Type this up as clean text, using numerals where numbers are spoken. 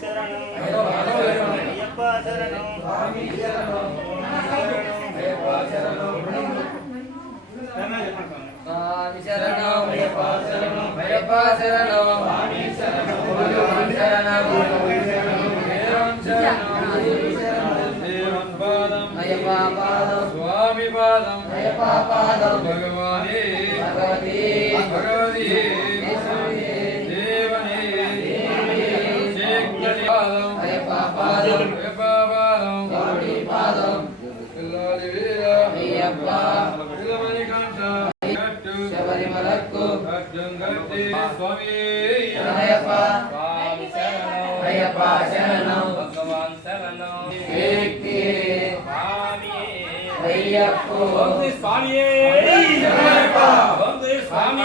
శరణం అయ్యప్ప శరణం స్వామి శరణం అయ్యప్ప శరణం అయ్యప్ప శరణం స్వామి శరణం శరణం అయ్యప్ప పాదం స్వామి పాదం అయ్యప్ప పాదం భగవానే భగవతి భగవతి దేవనే శక్తి పాదం అయ్యప్ప పాదం అయ్యప్ప పాదం గౌరీ పాదం పిల్లాలి వీర అయ్యప్ప పిల్లమణి కంఠ గట్టు శబరిమలకు గట్టుం గట్టి స్వామి అయ్యప్ప స్వామి శరణం అయ్యప్ప శరణం భగవాన్ శరణం శక్తి స్వామి అయ్యప్ప స్వామి అయ్యప్ప స్వామి